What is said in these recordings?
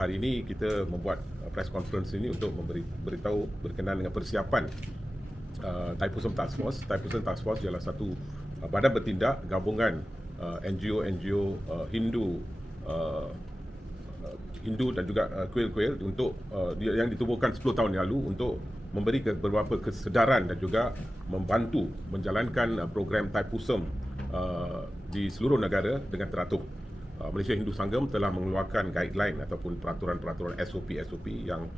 Hari ini kita membuat press conference ini untuk beritahu berkenaan dengan persiapan Thaipusam Task Force. Thaipusam Task Force ialah satu badan bertindak gabungan NGO Hindu dan juga kuil-kuil untuk yang ditubuhkan 10 tahun yang lalu untuk memberi beberapa kesedaran dan juga membantu menjalankan program Thaipusam di seluruh negara dengan teratur. Malaysia Hindu Sanggam telah mengeluarkan guideline ataupun peraturan-peraturan SOP yang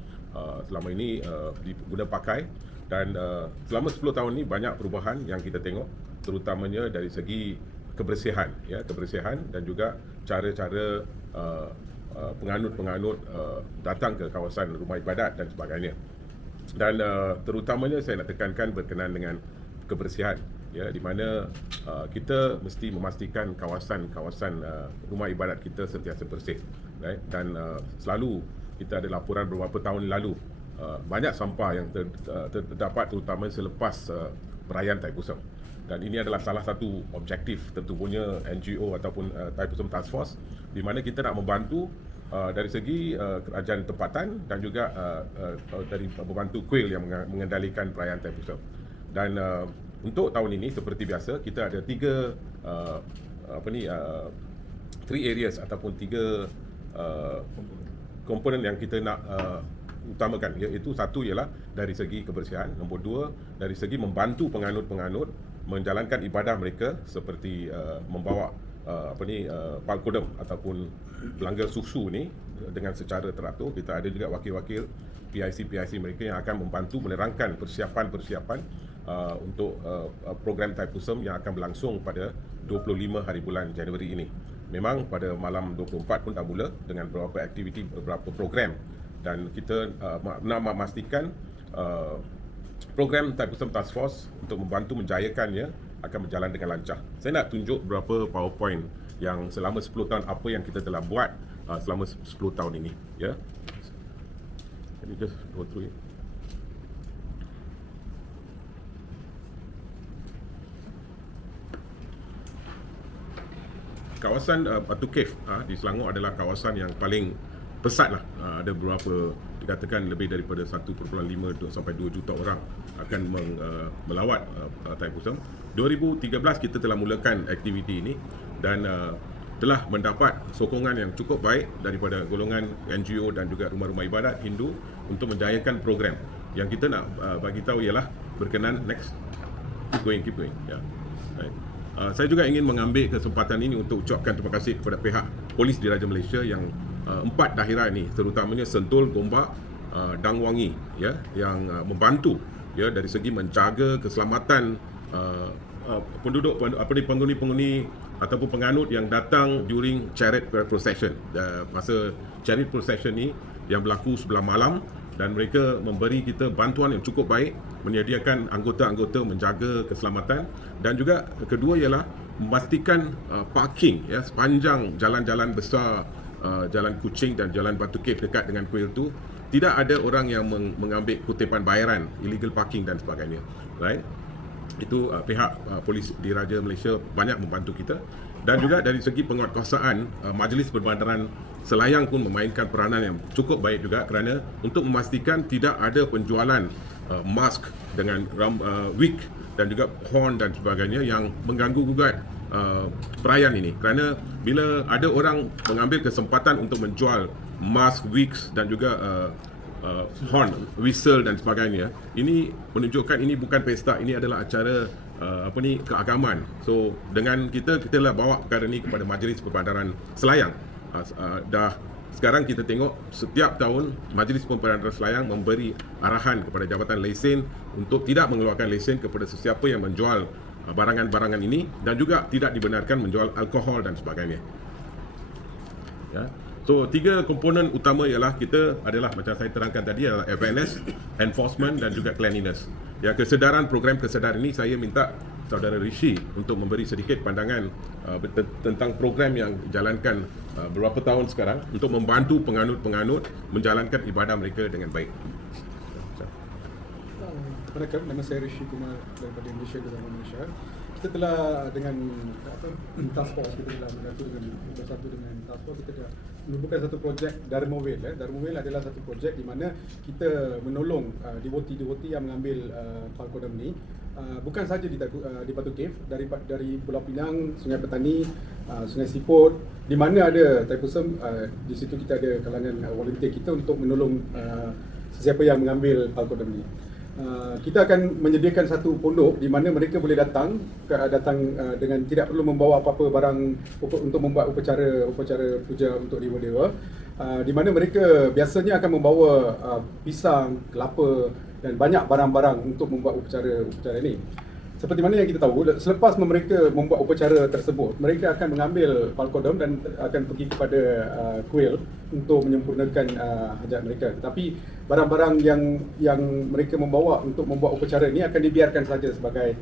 selama ini diguna pakai, dan selama 10 tahun ini banyak perubahan yang kita tengok, terutamanya dari segi kebersihan dan juga cara-cara penganut datang ke kawasan rumah ibadat dan sebagainya. Dan terutamanya saya nak tekankan berkenaan dengan kebersihan, di mana kita mesti memastikan kawasan rumah ibadat kita sentiasa bersih, right? Dan selalu kita ada laporan beberapa tahun lalu banyak sampah yang terdapat terutama selepas perayaan Thaipusam, dan ini adalah salah satu objektif tertubuhnya NGO ataupun Thaipusam Task Force, di mana kita nak membantu dari segi kerajaan tempatan dan juga dari membantu kuil yang mengendalikan perayaan Thaipusam. Dan untuk tahun ini seperti biasa kita ada three areas ataupun tiga komponen yang kita nak utamakan, iaitu satu ialah dari segi kebersihan, nombor dua dari segi membantu penganut-penganut menjalankan ibadah mereka seperti membawa palkodam ataupun pelanggar susu ni dengan secara teratur. Kita ada juga wakil-wakil PIC mereka yang akan membantu menerangkan persiapan untuk program Thaipusam yang akan berlangsung pada 25 hari bulan Januari ini. Memang pada malam 24 pun dah mula dengan beberapa aktiviti, beberapa program, dan kita nak memastikan program Thaipusam Task Force untuk membantu menjayakannya akan berjalan dengan lancar. Saya nak tunjuk beberapa PowerPoint yang selama 10 tahun apa yang kita telah buat selama 10 tahun ini, ya. Let me just go through it. Kawasan Batu Cave di Selangor adalah kawasan yang paling pesat lah. Ada beberapa, dikatakan lebih daripada 1.5 sampai 2 juta orang akan melawat Thaipusam. 2013 kita telah mulakan aktiviti ini dan telah mendapat sokongan yang cukup baik daripada golongan NGO dan juga rumah-rumah ibadat Hindu untuk menjayakan program. Yang kita nak bagi tahu ialah berkenaan next, keep going. Yeah. Right. Saya juga ingin mengambil kesempatan ini untuk ucapkan terima kasih kepada pihak Polis Diraja Malaysia yang 4 daerah ini, terutamanya Sentul, Gombak, dan Wangi, yang membantu dari segi menjaga keselamatan penduduk, penghuni ataupun penganut yang datang during chariot procession. Masa chariot procession ni yang berlaku sebelah malam, dan mereka memberi kita bantuan yang cukup baik, menyediakan anggota-anggota menjaga keselamatan, dan juga kedua ialah memastikan parking sepanjang jalan-jalan besar, Jalan Kuching dan Jalan Batu Cave dekat dengan kuil tu tidak ada orang yang mengambil kutipan bayaran, illegal parking dan sebagainya, right? Itu pihak Polis Diraja Malaysia banyak membantu kita. Dan juga dari segi penguatkuasaan, Majlis Perbandaran Selayang pun memainkan peranan yang cukup baik juga, kerana untuk memastikan tidak ada penjualan mask dengan wig dan juga horn dan sebagainya yang mengganggu-gugat perayaan ini. Kerana bila ada orang mengambil kesempatan untuk menjual mask, wigs dan juga horn, whistle dan sebagainya, ini menunjukkan ini bukan pesta, ini adalah acara keagamaan. So dengan kita telah bawa perkara ini kepada Majlis Perbandaran Selayang. Sekarang kita tengok setiap tahun Majlis Perbandaran Selayang memberi arahan kepada Jabatan Lesen untuk tidak mengeluarkan lesen kepada sesiapa yang menjual barangan-barangan ini, dan juga tidak dibenarkan menjual alkohol dan sebagainya. Ya. So, 3 komponen utama ialah kita adalah, macam saya terangkan tadi, adalah awareness, enforcement dan juga cleanliness. Yang kesedaran, program kesedaran ini saya minta Saudara Rishi untuk memberi sedikit pandangan tentang program yang dijalankan beberapa tahun sekarang untuk membantu penganut-penganut menjalankan ibadah mereka dengan baik. Assalamualaikum, nama saya Rishi Kumar daripada Malaysia Gabungan Malaysia. kita telah dengan task force, kita telah bersatu dengan task force, kita dah menubuhkan satu projek Dharma Whale. Dharma Whale adalah satu projek di mana kita menolong devotee yang mengambil Falcodem ni, bukan saja di Batu Cave, dari Pulau Pinang, Sungai Petani, Sungai Siput, di mana ada Thaipusam, di situ kita ada kalangan volunteer kita untuk menolong sesiapa yang mengambil Falcodem ni. Kita akan menyediakan satu pondok di mana mereka boleh datang dengan tidak perlu membawa apa-apa barang untuk membuat upacara puja untuk dewa-dewa, di mana mereka biasanya akan membawa pisang, kelapa dan banyak barang-barang untuk membuat upacara ini. Seperti mana yang kita tahu, selepas mereka membuat upacara tersebut, mereka akan mengambil Falcodem dan akan pergi kepada kuil untuk menyempurnakan hajat mereka. Tetapi barang-barang yang mereka membawa untuk membuat upacara ini akan dibiarkan saja sebagai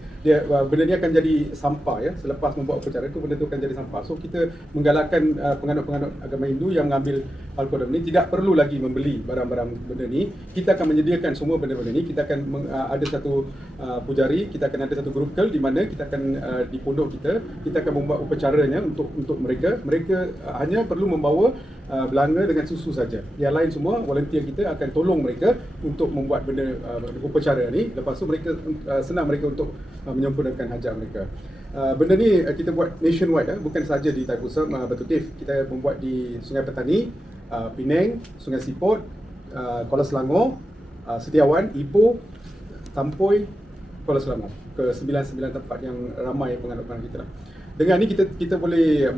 benda ini akan jadi sampah ya. Selepas membuat upacara itu, benda itu akan jadi sampah. So kita menggalakkan penganut-penganut agama Hindu yang mengambil Falcodem ini tidak perlu lagi membeli barang-barang benda ini. Kita akan menyediakan semua benda-benda ini. Kita akan ada satu pujari, kita akan ada satu group call di mana kita akan di pondok kita akan membuat upacaranya untuk mereka. Mereka hanya perlu membawa belanga dengan susu saja. Yang lain semua volunteer kita akan tolong mereka untuk membuat benda upacara ni. Lepas tu mereka senang mereka untuk menyempurnakan hajat mereka. Benda ni kita buat nationwide, bukan saja di Thaipusam, Batu Cave. Kita membuat di Sungai Petani, Penang, Sungai Siput, Kuala Selangor, Setiawan, Ipoh, Tampoi, Kuala Selangor, ke 9 tempat yang ramai penganut-penganut kita lah. Dengan ni kita boleh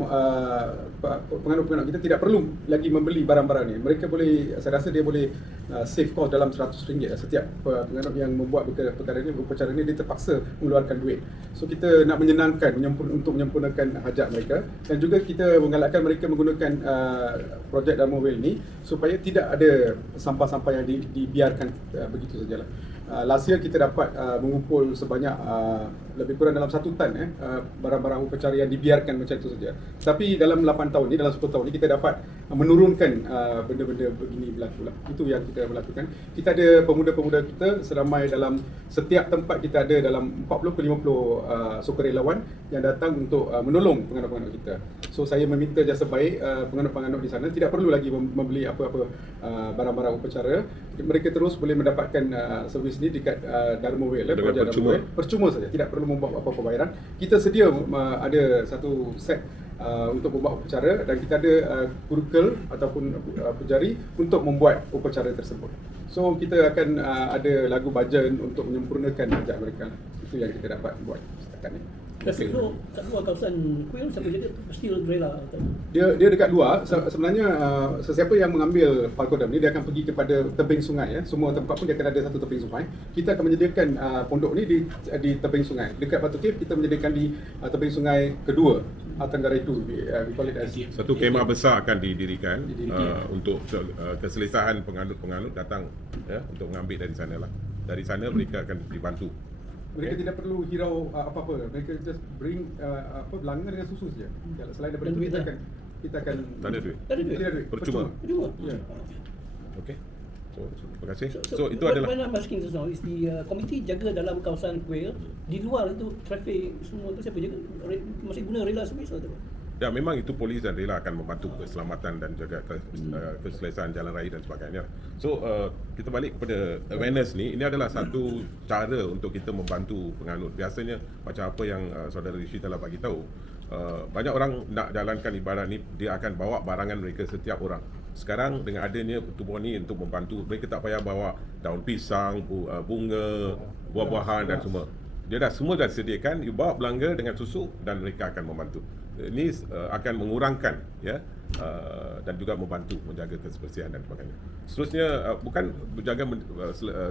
penganut-penganut kita tidak perlu lagi membeli barang-barang ni. Mereka boleh, saya rasa dia boleh save cost dalam RM100 setiap penganut yang membuat perkara ni, upacara ni, dia terpaksa mengeluarkan duit. So kita nak menyenangkan untuk menyempurnakan hajat mereka, dan juga kita menggalakkan mereka menggunakan projek Dharma Whale ni supaya tidak ada sampah-sampah yang dibiarkan begitu sajalah. Last year kita dapat mengumpul sebanyak lebih kurang dalam 1 tan barang-barang upacara yang dibiarkan macam itu saja. Tapi dalam 8 tahun ni, dalam 10 tahun ni, kita dapat menurunkan benda-benda begini berlaku lah. Itu yang kita melakukan. Kita ada pemuda-pemuda kita seramai dalam setiap tempat, kita ada dalam 40 ke 50 sukarelawan yang datang untuk menolong penganut-penganut kita. So saya meminta jasa baik penganut-penganut di sana tidak perlu lagi membeli apa-apa barang-barang upacara. Mereka terus boleh mendapatkan servis ni dekat Dharma Whale, percuma saja, tidak perlu membuat apa-apa bayaran. Kita sedia ada satu set untuk membuat upacara, dan kita ada kurukul ataupun pujari untuk membuat upacara tersebut. So kita akan ada lagu bajan untuk menyempurnakan hajat mereka. Itu yang kita dapat buat setakat ni. Kat luar kawasan kuil, siapa jaga still rela? Dia dekat luar. Sebenarnya sesiapa yang mengambil Falcodem ni, dia akan pergi kepada tebing sungai ya. Semua tempat pun dia akan ada satu tebing sungai. Kita akan menyediakan pondok ni di tebing sungai. Dekat Batu Cave kita menyediakan di tebing sungai kedua, Tenggarai 2. We call it as satu kemah besar akan didirikan untuk keselesahan penganut-penganut datang ya, untuk mengambil dari sana lah. Dari sana mereka akan dibantu. Mereka tidak perlu hirau apa-apa. Mereka just bring belanga dengan susu saja. Selain daripada itu kita akan Tak ada duit. Tak ada duit. Tidak ada duit. Percuma. Ya. Okey. So terima kasih. So itu what adalah I'm asking just now is the committee jaga dalam kawasan kuil, di luar itu traffic semua tu siapa jaga? Masih guna rela service atau apa? ya, memang itu polis dan rela akan membantu keselamatan dan juga keselesaan jalan raya dan sebagainya. So kita balik kepada awareness ni, ini adalah satu cara untuk kita membantu penganut. Biasanya macam apa yang saudara Rishi telah bagi tahu, banyak orang nak jalankan ibadat ni, dia akan bawa barangan mereka setiap orang. Sekarang dengan adanya pertubuhan ni untuk membantu, mereka tak payah bawa daun pisang, bunga, buah-buahan dan semua. Dia semua dah disediakan, you bawa belanga dengan susu dan mereka akan membantu. Ini akan mengurangkan ya dan juga membantu menjaga kebersihan dan sebagainya. Seterusnya bukan menjaga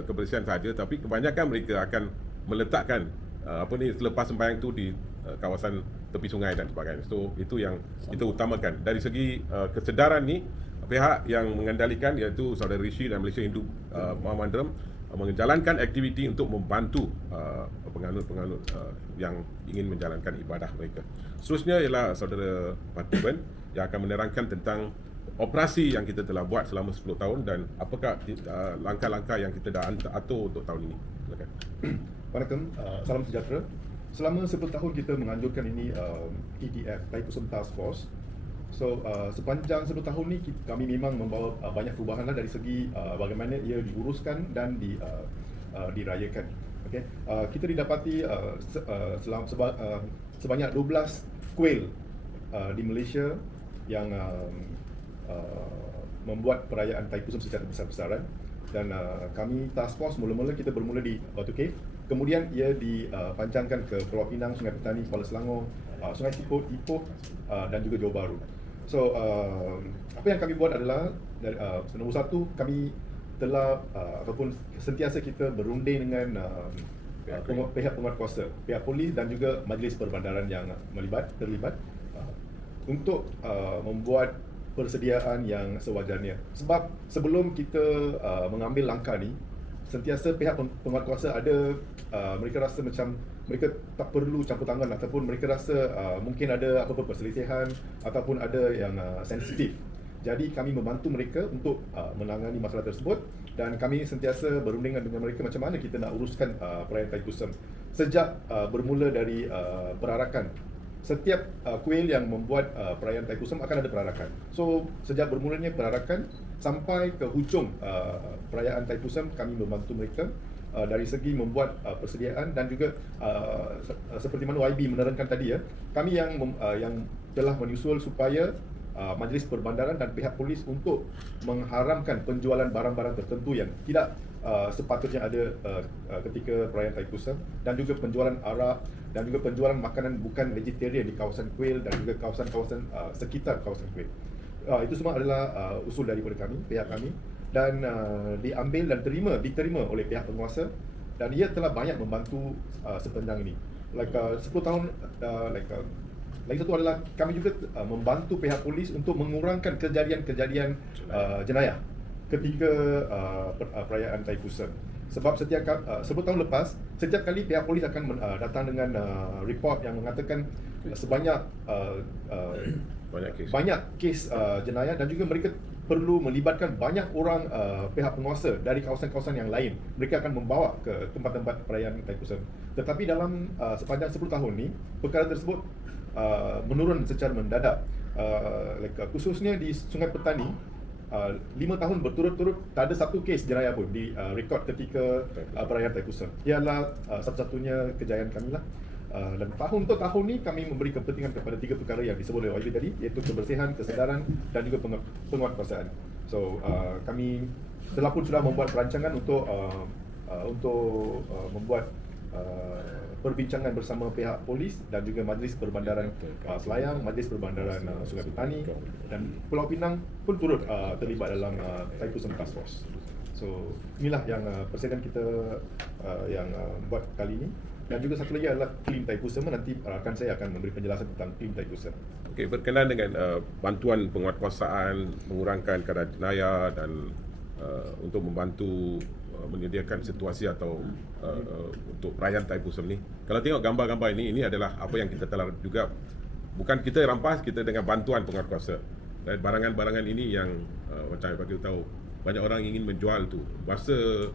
kebersihan saja, tapi kebanyakan mereka akan meletakkan selepas sembahyang tu di kawasan tepi sungai dan sebagainya. So itu yang kita utamakan. Dari segi kesedaran ni, pihak yang mengendalikan iaitu saudara Rishi dan Malaysia Hindu Mahamandaram menjalankan aktiviti untuk membantu penganut-penganut yang ingin menjalankan ibadah mereka. Seterusnya ialah saudara Patiban yang akan menerangkan tentang operasi yang kita telah buat selama 10 tahun dan apakah langkah-langkah yang kita dah atur untuk tahun ini. Silakan. Waalaikum, salam sejahtera. selama 10 tahun kita menganjurkan ini TDF, Thaipusam Task Force. So sepanjang 10 tahun ni kami memang membawa banyak perubahan lah dari segi bagaimana ia diuruskan dan dirayakan. Okay. Kita didapati sebanyak 12 kuil di Malaysia yang membuat perayaan Thaipusam secara besar-besaran, dan kami task force mula-mula kita bermula di Batu Cave, kemudian ia dipanjangkan ke Pulau Pinang, Sungai Petani, Kuala Selangor, Sungai Ipoh dan juga Johor Bahru. So apa yang kami buat adalah nombor satu, kami telah ataupun sentiasa kita berunding dengan pihak penguatkuasa, pihak polis dan juga majlis perbandaran yang terlibat untuk membuat persediaan yang sewajarnya. Sebab sebelum kita mengambil langkah ni, sentiasa pihak penguatkuasa ada mereka rasa macam mereka tak perlu campur tangan, ataupun mereka rasa mungkin ada apa-apa perselisihan ataupun ada yang sensitif. Jadi kami membantu mereka untuk menangani masalah tersebut, dan kami sentiasa berunding dengan mereka macam mana kita nak uruskan perayaan Thaipusam. Sejak bermula dari perarakan, setiap kuil yang membuat perayaan Thaipusam akan ada perarakan. So sejak bermulanya perarakan sampai ke hujung perayaan Thaipusam, kami membantu mereka dari segi membuat persediaan, dan juga seperti mana YB menerangkan tadi ya, kami yang telah menyusul supaya majlis perbandaran dan pihak polis untuk mengharamkan penjualan barang-barang tertentu yang tidak sepatutnya ada ketika perayaan Thaipusam, dan juga penjualan arak dan juga penjualan makanan bukan vegetarian di kawasan kuil dan juga kawasan-kawasan sekitar kawasan kuil. Itu semua adalah usul daripada kami, pihak kami, dan diambil dan diterima oleh pihak penguasa, dan ia telah banyak membantu sepanjang ini. 10 tahun lagi satu adalah kami juga membantu pihak polis untuk mengurangkan kejadian-kejadian jenayah ketika perayaan Thaipusam. Sebab 10 tahun lepas, setiap kali pihak polis akan datang dengan report yang mengatakan sebanyak banyak kes jenayah, dan juga mereka perlu melibatkan banyak orang pihak penguasa dari kawasan-kawasan yang lain. Mereka akan membawa ke tempat-tempat perayaan Thaipusam. Tetapi dalam sepanjang 10 tahun ni, perkara tersebut menurun secara mendadak. Khususnya di Sungai Petani, 5 tahun berturut-turut tak ada satu kes jenayah pun di rekod ketika perayaan Thaipusam. Ialah satu-satunya kejayaan kami lah. Dan untuk tahun ni kami memberi kepentingan kepada 3 perkara yang disebut oleh YB tadi, iaitu kebersihan, kesedaran dan juga penguatkuasaan. So kami sudah membuat perancangan untuk membuat perbincangan bersama pihak polis dan juga majlis perbandaran Selayang, majlis perbandaran Sungai Petani, dan Pulau Pinang pun turut terlibat dalam Thaipusam Task Force. So inilah yang persediaan kita yang buat kali ini. Dan juga satu lagi adalah Clean Thaipusam. Nanti rakan saya akan memberi penjelasan tentang Clean Thaipusam. Okey, berkenaan dengan bantuan penguatkuasaan, mengurangkan kadar jenayah dan untuk membantu menyediakan situasi atau untuk perayaan Thaipusam ni. Kalau tengok gambar-gambar ini adalah apa yang kita telah juga, bukan kita rampas, kita dengan bantuan penguatkuasa. Dan barangan-barangan ini yang macam bagi tahu, banyak orang ingin menjual tu. Masa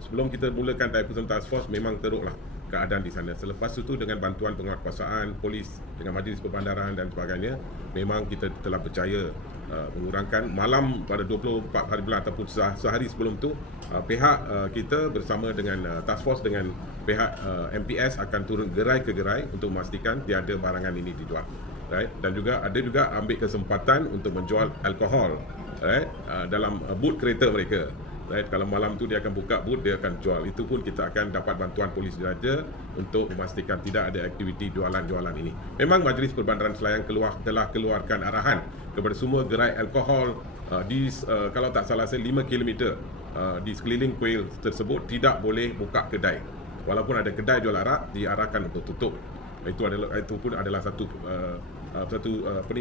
sebelum kita mulakan Thaipusam Task Force, memang teruklah keadaan di sana. Selepas itu dengan bantuan penguatkuasaan, polis dengan majlis perbandaran dan sebagainya, memang kita telah berjaya mengurangkan. Malam pada 24 hari bulan ataupun sehari sebelum tu, pihak kita bersama dengan task force dengan pihak MPS akan turun gerai ke gerai untuk memastikan tiada barangan ini dijual, right? Dan juga ada ambil kesempatan untuk menjual alkohol, right? Dalam boot kereta mereka. Right, kalau malam tu dia akan buka booth, dia akan jual. Itu pun kita akan dapat bantuan polis diraja untuk memastikan tidak ada aktiviti jualan-jualan ini. Memang Majlis Perbandaran Selayang telah keluarkan arahan kepada semua gerai alkohol kalau tak salah saya 5 km di sekeliling kuil tersebut tidak boleh buka kedai. Walaupun ada kedai jual arak, diarahkan untuk tutup. Itu pun adalah satu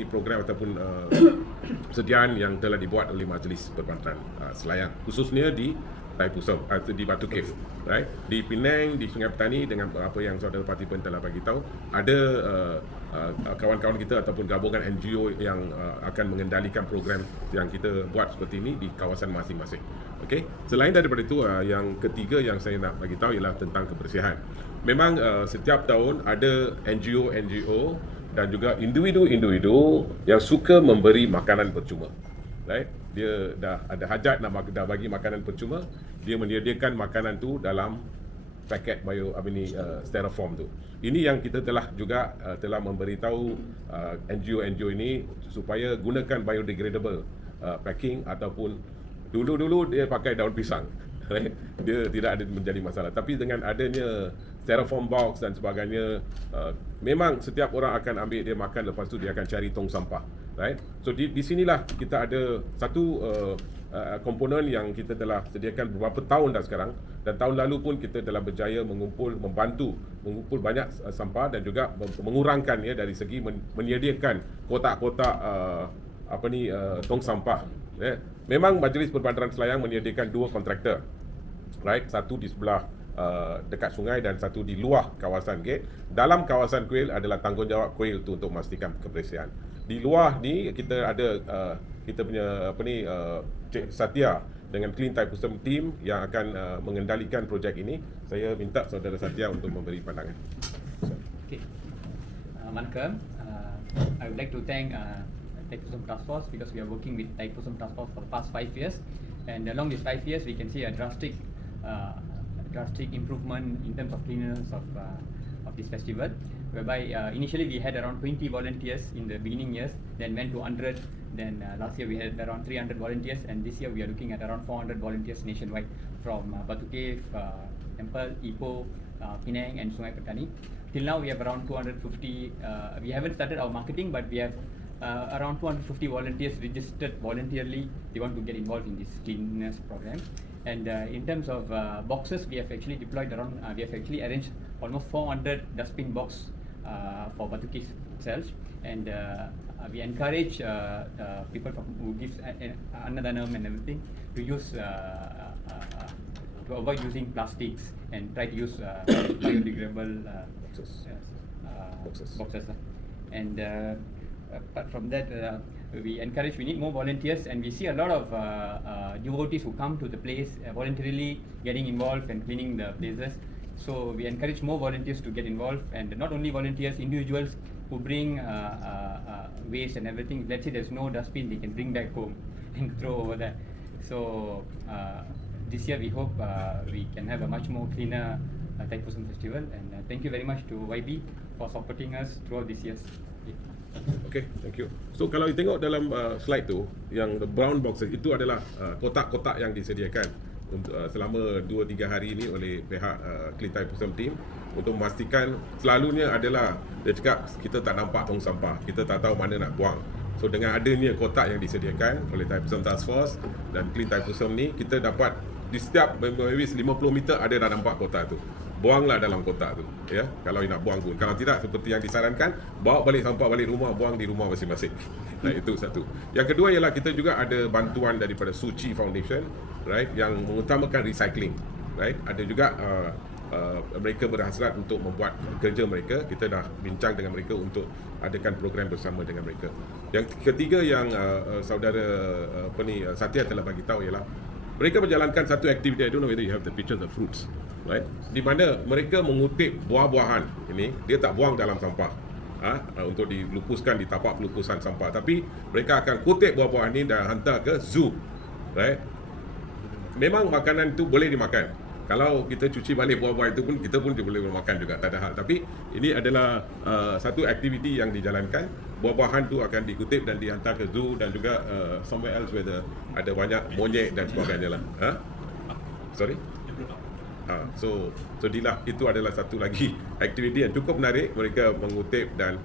program ataupun sediaan yang telah dibuat oleh Majlis Perbandaran Selayang, khususnya di Thaipusam, di Batu Cave, right? Di Penang, di Sungai Petani, dengan apa yang saudara parti pun telah bagi tahu, ada kawan-kawan kita ataupun gabungan NGO yang akan mengendalikan program yang kita buat seperti ini di kawasan masing-masing. Okey, selain daripada itu, yang ketiga yang saya nak bagi tahu ialah tentang kebersihan. Memang setiap tahun ada NGO dan juga individu-individu yang suka memberi makanan percuma. Right? Dia dah ada hajat nak bagi makanan percuma, dia menyediakan makanan tu dalam paket styrofoam tu. Ini yang kita telah juga telah memberitahu NGO ini supaya gunakan biodegradable packing, ataupun dulu dia pakai daun pisang. Right? Dia tidak ada menjadi masalah. Tapi dengan adanya styrofoam box dan sebagainya, memang setiap orang akan ambil dia makan, lepas tu dia akan cari tong sampah. Right? So di sinilah kita ada satu komponen yang kita telah sediakan beberapa tahun dah sekarang, dan tahun lalu pun kita telah berjaya membantu mengumpul banyak sampah dan juga mengurangkan dari segi menyediakan kotak-kotak tong sampah. Memang Majlis Perbandaran Selayang menyediakan 2 kontraktor, right? Satu di sebelah dekat sungai dan satu di luar kawasan gate. Dalam kawasan kuil adalah tanggungjawab kuil tu untuk memastikan kebersihan. Di luar ni kita ada kita punya Cik Satya dengan Clean Thai Pusat Team yang akan mengendalikan projek ini. Saya minta Saudara Satya untuk memberi pandangan. Okay. Manakam, I would like to thank Thai Pusat Task Force, because we are working with Thai Pusat Task Force for the past 5 years, and along these 5 years we can see a drastic improvement in terms of cleanliness of this festival, whereby initially we had around 20 volunteers in the beginning years, then went to 100, then last year we had around 300 volunteers, and this year we are looking at around 400 volunteers nationwide from Batu Cave, Temple, Ipoh, Penang and Sungai Petani. Till now we have around 250, we haven't started our marketing, but we have around 250 volunteers registered voluntarily. They want to get involved in this cleanliness program. And in terms of boxes, we have actually deployed around, we have actually arranged almost 400 dustbin box for Batu Cave itself. And we encourage people who give Annadanam and everything to use, to avoid using plastics and try to use biodegradable boxes. And apart from that, we need more volunteers, and we see a lot of devotees who come to the place voluntarily getting involved and cleaning the places. So we encourage more volunteers to get involved, and not only volunteers, individuals who bring waste and everything. Let's say there's no dustbin, they can bring back home and throw over there. So this year we hope we can have a much more cleaner Thai Pusat Festival, and thank you very much to YB for supporting us throughout these years. Okay, thank you. So kalau you tengok dalam slide tu, yang the brown boxes itu adalah kotak-kotak yang disediakan untuk selama 2-3 hari ini oleh pihak Clean Thai Pusat Team untuk memastikan, selalunya adalah dia cakap kita tak nampak tong sampah, kita tak tahu mana nak buang. So dengan adanya kotak yang disediakan oleh Thai Pusat Task Force dan Clean Thai Pusat ni, kita dapat di setiap 50 meter ada dah nampak kotak tu. Buanglah dalam kotak tu, ya. Kalau nak buang pun. Kalau tidak, seperti yang disarankan, bawa balik sampah balik rumah, buang di rumah masing-masing. Nah, itu satu. Yang kedua ialah kita juga ada bantuan daripada Suci Foundation, right, yang mengutamakan recycling, right. Ada juga mereka berhasrat untuk membuat kerja mereka. Kita dah bincang dengan mereka untuk adakan program bersama dengan mereka. Yang ketiga yang saudara Satya telah bagi tahu ialah mereka menjalankan satu aktiviti. I don't know whether you have the pictures of fruits, right? Di mana mereka mengutip buah-buahan ini, dia tak buang dalam sampah untuk dilupuskan di tapak pelupusan sampah, tapi mereka akan kutip buah-buahan ini dan hantar ke zoo, right? Memang makanan itu boleh dimakan. Kalau kita cuci balik buah-buah itu pun, kita pun boleh makan juga, tak ada hal. Tapi ini adalah satu aktiviti yang dijalankan. Buah-buahan tu akan dikutip dan dihantar ke zoo dan juga somewhere else where ada banyak monyet dan sebagainya lah. Sorry? So itu adalah satu lagi aktiviti yang cukup menarik. Mereka mengutip dan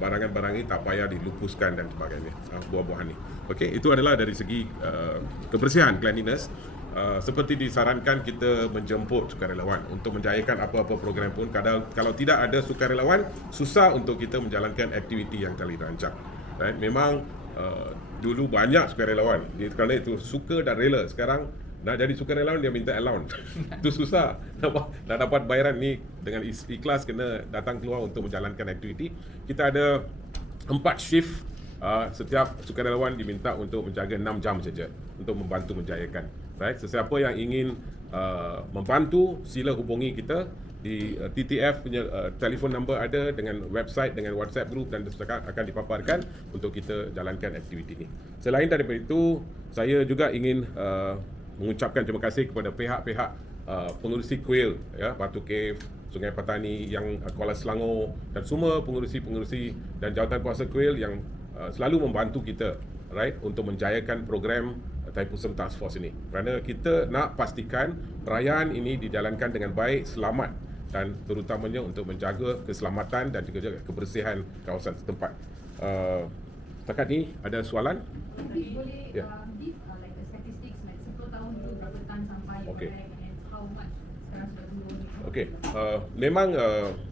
barangan-barang ini tak payah dilupuskan dan sebagainya, buah-buahan ni. Okey, itu adalah dari segi kebersihan, cleanliness. Seperti disarankan, kita menjemput sukarelawan untuk menjayakan apa-apa program pun. Kalau tidak ada sukarelawan, susah untuk kita menjalankan aktiviti yang telah dirancang. Right? Memang dulu banyak sukarelawan, kerana itu suka dan rela. Sekarang Nak jadi sukarelawan dia minta allowance. Itu susah. Nak dapat bayaran ni dengan ikhlas kena datang keluar untuk menjalankan aktiviti. Kita ada 4 shift. Setiap sukarelawan diminta untuk menjaga 6 jam saja untuk membantu menjayakan. Right? Sesiapa yang ingin membantu, sila hubungi kita di TTF punya telefon number ada, dengan website, dengan WhatsApp group, dan akan dipaparkan untuk kita jalankan aktiviti ini. Selain daripada itu, saya juga ingin mengucapkan terima kasih kepada pihak-pihak pengurusi kuil, ya, Batu Cave, Sungai Petani, yang Kuala Selangor, dan semua pengurusi-pengurusi dan jawatankuasa kuil yang selalu membantu kita, right, untuk menjayakan program Thaipusam Task Force ini. Kerana kita nak pastikan perayaan ini dijalankan dengan baik, selamat, dan terutamanya untuk menjaga keselamatan dan juga kebersihan kawasan setempat. Setakat ni ada soalan? Boleh Ya. give like the statistics, like 10 tahun dulu berapa tan sampah yang Okey. and how much sekarang sudah turun. Okey, memang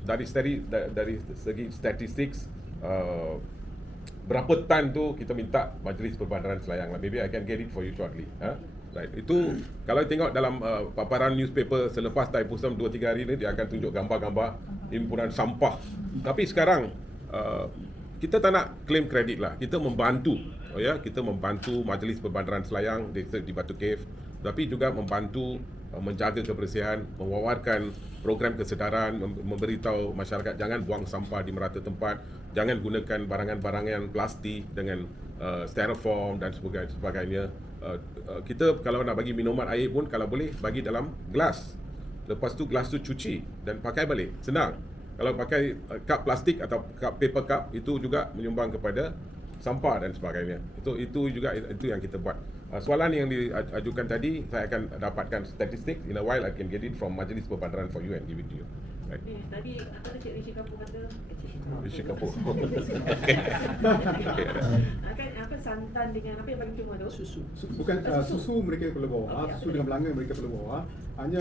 dari segi statistik berapa tan tu kita minta Majlis Perbandaran Selayang lah. Maybe I can get it for you shortly. Right. Itu kalau tengok dalam paparan newspaper selepas Thaipusam 2-3 hari ni, dia akan tunjuk gambar-gambar himpunan sampah. Tapi sekarang kita tak nak claim kredit lah. Kita membantu, kita membantu Majlis Perbandaran Selayang di Batu Cave, tapi juga membantu menjaga kebersihan, mewawarkan program kesedaran, memberitahu masyarakat jangan buang sampah di merata tempat, jangan gunakan barangan-barangan plastik dengan styrofoam dan sebagainya. Kita kalau nak bagi minuman air pun kalau boleh bagi dalam gelas. Lepas tu gelas tu cuci dan pakai balik. Senang. Kalau pakai cup plastik atau paper cup, itu juga menyumbang kepada sampah dan sebagainya. Itu juga yang kita buat. Soalan yang diajukan tadi, saya akan dapatkan statistik. In a while I can get it from Majlis Perbandaran for you and give it to you. Right. Tadi apa Cik Rishi Kapoor kata? Rishi Kapoor. Kan apa santan dengan apa yang paling cuma tu? Susu. Bukan susu mereka perlu bawa, susu dengan belanga mereka perlu bawa. Hanya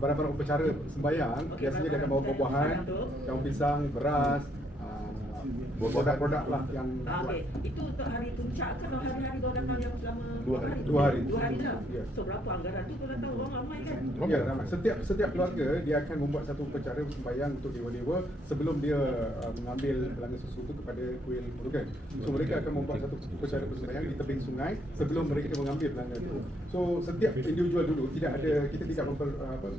barang-barang upacara sembahyang, biasanya dia akan bawa buah-buahan, daun pisang, beras, produk-produk lah yang Okey, itu untuk hari puncak kan, atau hari-hari kau datang yang selama 2 hari. 2 hari. 2 hari lah. Ya. So berapa anggaran tu kau datang orang ramai kan? Ya, ramai. Setiap keluarga dia akan membuat satu upacara sembahyang untuk dewa-dewa sebelum dia mengambil belanga susu itu kepada kuil Murugan. So mereka akan membuat satu upacara sembahyang di tebing sungai sebelum mereka mengambil belanga itu. So setiap individual dulu kita tidak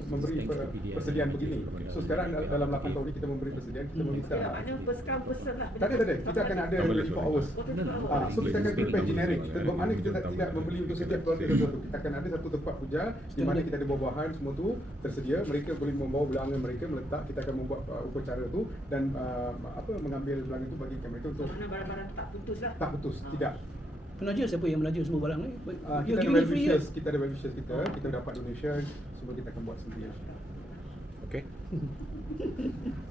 memberi persediaan begini. So sekarang dalam 8 tahun ini kita memberi persediaan, kita meminta. Ya, maknanya first come first serve lah. Tak ada. Kita akan ada 24 hours. So kita akan prepare generic. Bermakna kita tidak membeli untuk setiap keluarga sesuatu. Kita akan ada satu tempat puja di mana kita ada buah-buahan semua tu tersedia. Mereka boleh membawa belanga mereka meletak. Kita akan membuat upacara tu dan mengambil belanga tu bagikan mereka untuk Maknanya barang-barang tak putus lah. tak putus. Tidak. Penaja siapa yang menaja semua barang ni? Kita ada well-wishers, kita dapat donation, semua kita akan buat sendiri. Okay.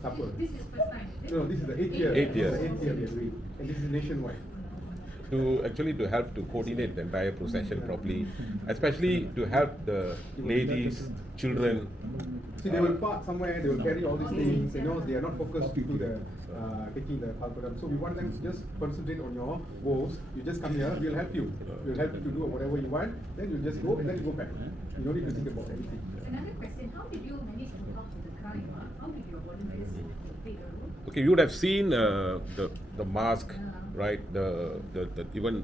Siapa? This is first time. is it? No, this is the 8th year. 8th year. The 8th year we are doing. And this is nationwide. To help to coordinate the entire procession properly, especially to help the ladies, children. See, they will park somewhere, they will carry all these things, they are not focused to the taking the algorithm. So we want them to just concentrate on your goals. You just come here, we'll help you. We'll help you to do whatever you want, then you just go and then you go back. You don't need to think about anything. Another question, how did you manage to help with the crime? How did your volunteers play a role? Okay, you would have seen the mask, right? Even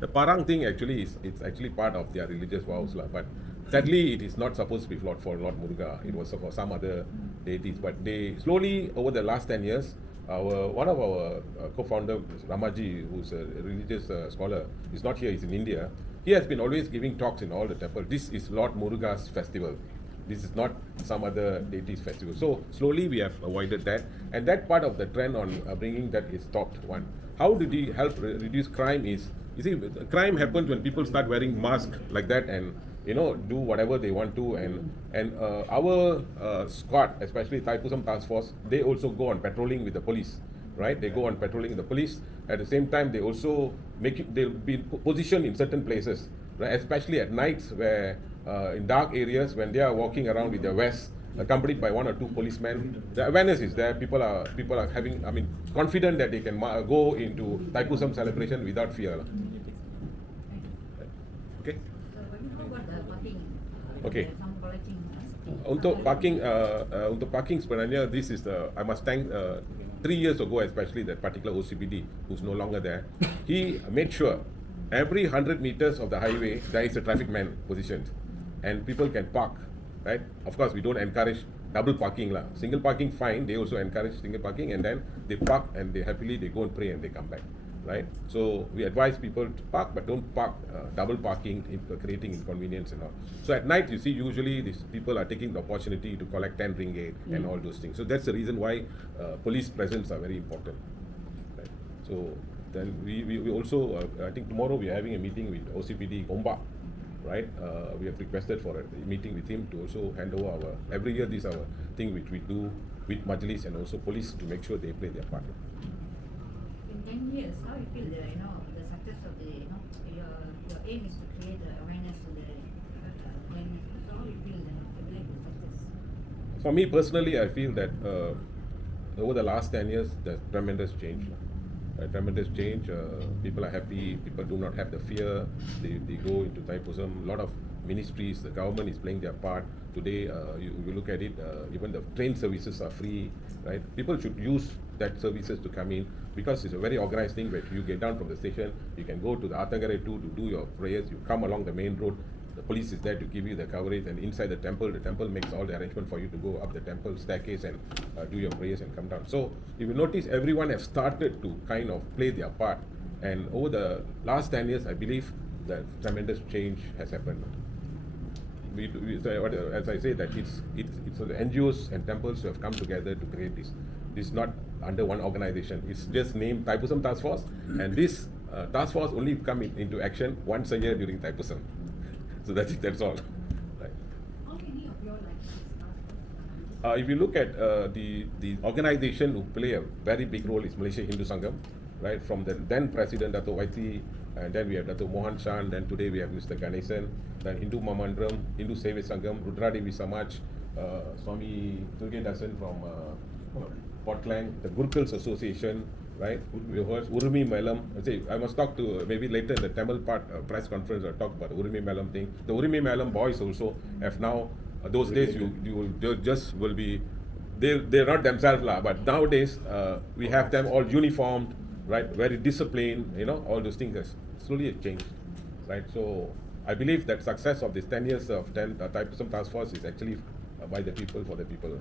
the parang thing actually it's actually part of their religious vows lah. But sadly, it is not supposed to be for Lord Muruga. It was for some other deities. But they slowly over the last 10 years, one of our co-founder Ramaji, who's a religious scholar, is not here. He's in India. He has been always giving talks in all the temples. This is Lord Muruga's festival. This is not some other deity's festival. So slowly we have avoided that, and that part of the trend on bringing that is stopped. One, how did he help reduce crime? Is you see, crime happens when people start wearing masks like that and do whatever they want to. And our squad, especially Thaipusam Task Force, they also go on patrolling with the police. Right, they go on patrolling with the police. At the same time, they also they'll be positioned in certain places, right? Especially at nights, where in dark areas, when they are walking around with their vests, accompanied by 1 or 2 policemen, the awareness is there. People are having, confident that they can go into Thaipusam celebration without fear. Okay. How about the parking? Okay. Some collecting. Untuk parking sebenarnya this is the I must thank 3 years ago especially that particular OCPD who's no longer there. He made sure every 100 meters of the highway there is a traffic man positioned and people can park, right? Of course we don't encourage double parking lah. Single parking fine, they also encourage single parking and then they park and they happily they go and pray and they come back, right? So we advise people to park but don't park double parking, creating inconvenience and all. So at night you see usually these people are taking the opportunity to collect 10 ringgit and all those things. So that's the reason why police presence are very important, right? So then we also I think tomorrow we are having a meeting with OCPD Gombak, right? We have requested for a meeting with him to also hand over our every year this our thing which we do with Majlis and also police to make sure they play their part. In 10 years, how you feel the success of the your aim is to create the awareness to the so how you feel the success? For me personally, I feel that over the last 10 years, there's tremendous change. Tremendous change. People are happy. People do not have the fear. They go into Thaipusam. A lot of ministries, the government is playing their part. Today, you look at it, even the train services are free, right? People should use that services to come in because it's a very organized thing where you get down from the station, you can go to the Atangare 2 to do your prayers, you come along the main road, the police is there to give you the coverage, and inside the temple makes all the arrangement for you to go up the temple staircase and do your prayers and come down. So if you notice, everyone has started to kind of play their part, and over the last 10 years, I believe that tremendous change has happened. As I say, that it's the NGOs and temples who have come together to create this. This is not under one organization. It's just named Thaipusam Task Force, and this task force only come into action once a year during Thaipusam. So that's all. Right. How many of your If you look at the organization who play a very big role is Malaysia Hindu Sangam, right? From the then President Dato' Waiti, and then we have Dato' Mohan Shan, then today we have Mr. Ganesan, then Hindu Mamandram, Hindu Seva Sangam, Rudradevi Samaj, Swami Turgedasan from Portland, the Gurukals Association, right? We heard Urumi Melam. I must talk to maybe later in the Tamil part press conference. I'll talk about the Urumi Melam thing. The Urumi Melam boys also have now. Those days you will be. They're not themselves lah. But nowadays we have them all uniformed, right? Very disciplined. All those things has slowly changed, right? So I believe that success of this 10 years of Thaipusam Task Force is actually by the people for the people.